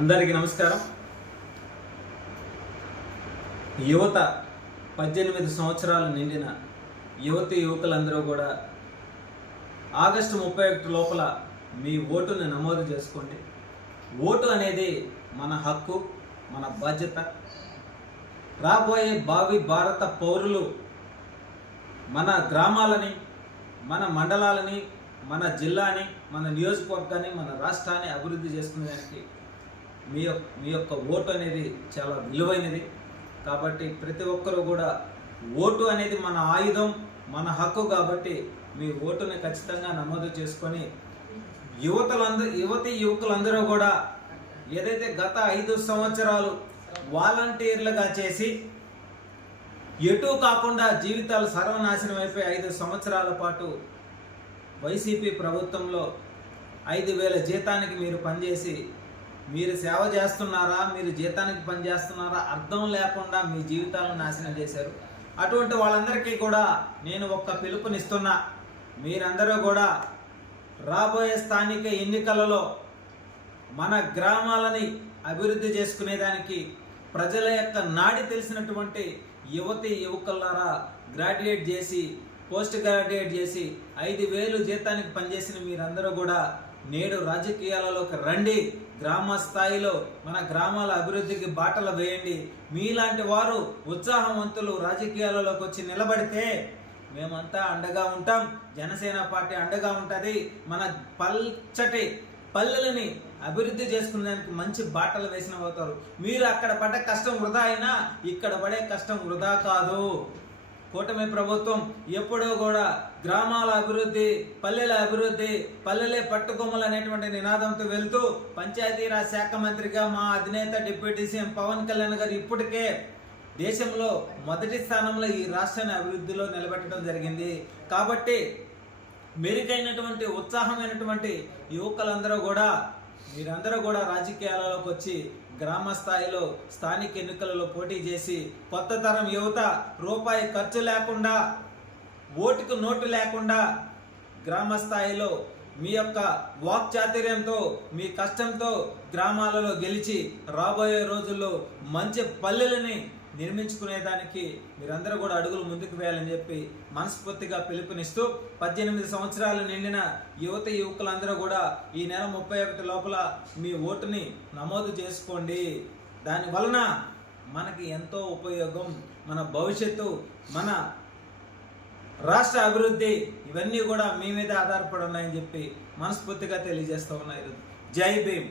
అందరికీ నమస్కారం. యువత 18 సంవత్సరాలు నిండిన యువతి యువకులందరూ కూడా ఆగస్టు 31 లోపల మీ ఓటుని నమోదు చేసుకోండి. ఓటు అనేది మన హక్కు, మన బాధ్యత. రాబోయే భావి భారత పౌరులు మన గ్రామాలని, మన మండలాలని, మన జిల్లాని, మన నియోజకవర్గాన్ని, మన రాష్ట్రాన్ని అభివృద్ధి చేసుకునేదానికి మీ యొక్క ఓటు అనేది చాలా విలువైనది. కాబట్టి ప్రతి ఒక్కరూ కూడా ఓటు అనేది మన ఆయుధం, మన హక్కు. కాబట్టి మీ ఓటుని ఖచ్చితంగా నమోదు చేసుకొని యువతి యువకులందరూ కూడా ఏదైతే గత 5 సంవత్సరాలు వాలంటీర్లుగా చేసి ఎటు కాకుండా జీవితాలు సర్వనాశనం అయిపోయి 5 సంవత్సరాల పాటు వైసీపీ ప్రభుత్వంలో 5,000 జీతానికి మీరు పనిచేసి మీరు సేవ చేస్తున్నారా, మీరు జీతానికి పనిచేస్తున్నారా అర్థం లేకుండా మీ జీవితాలను నాశనం చేశారు. అటువంటి వాళ్ళందరికీ కూడా నేను ఒక్క పిలుపునిస్తున్నా. మీరందరూ కూడా రాబోయే స్థానిక ఎన్నికలలో మన గ్రామాలని అభివృద్ధి చేసుకునేదానికి ప్రజల యొక్క నాడి తెలిసినటువంటి యువతి యువకులారా గ్రాడ్యుయేట్ చేసి, పోస్ట్ గ్రాడ్యుయేట్ చేసి 5,000 జీతానికి పనిచేసిన మీరందరూ కూడా నేడు రాజకీయాలలోకి రండి. గ్రామ స్థాయిలో మన గ్రామాల అభివృద్ధికి బాటలు వేయండి. మీలాంటి వారు ఉత్సాహవంతులు రాజకీయాలలోకి వచ్చి నిలబడితే మేమంతా అండగా ఉంటాం. జనసేన పార్టీ అండగా ఉంటుంది. మన పల్చటి పల్లెలని అభివృద్ధి చేసుకునేదానికి మంచి బాటలు వేసిన అవుతారు. మీరు అక్కడ పడ్డ కష్టం వృధా అయినా ఇక్కడ పడే కష్టం వృధా కాదు. కూటమి ప్రభుత్వం ఎప్పుడూ కూడా గ్రామాల అభివృద్ధి, పల్లెల అభివృద్ధి, పల్లెలే పట్టుకొమ్మలు అనేటువంటి నినాదంతో వెళ్తూ పంచాయతీరాజ్ శాఖ మంత్రిగా మా అధినేత డిప్యూటీ సీఎం పవన్ కళ్యాణ్ గారు ఇప్పటికే దేశంలో మొదటి స్థానంలో ఈ రాష్ట్రాన్ని అభివృద్ధిలో నిలబెట్టడం జరిగింది. కాబట్టి మెరుగైనటువంటి ఉత్సాహమైనటువంటి యువకులందరూ కూడా మీరందరూ కూడా రాజకీయాలలోకి వచ్చి గ్రామ స్థాయిలో స్థానిక ఎన్నికలలో పోటీ చేసి కొత్త తరం యువత రూపాయి ఖర్చు లేకుండా, ఓటుకు నోటు లేకుండా గ్రామ స్థాయిలో మీ యొక్క వాక్చాతుర్యంతో, మీ కష్టంతో గ్రామాలలో గెలిచి రాబోయే రోజుల్లో మంచి పల్లెలని నిర్మించుకునేదానికి మీరందరూ కూడా అడుగులు ముందుకు వేయాలని చెప్పి మనస్ఫూర్తిగా పిలుపునిస్తూ 18 సంవత్సరాలు నిండిన యువత యువకులందరూ కూడా ఈ నెల 31 లోపల మీ ఓటుని నమోదు చేసుకోండి. దాని వలన మనకి ఎంతో ఉపయోగం, మన భవిష్యత్తు, మన రాష్ట్ర అభివృద్ధి ఇవన్నీ కూడా మీ మీద ఆధారపడి ఉన్నాయని చెప్పి మనస్ఫూర్తిగా తెలియజేస్తూ ఉన్నాయి. జై భీమ్.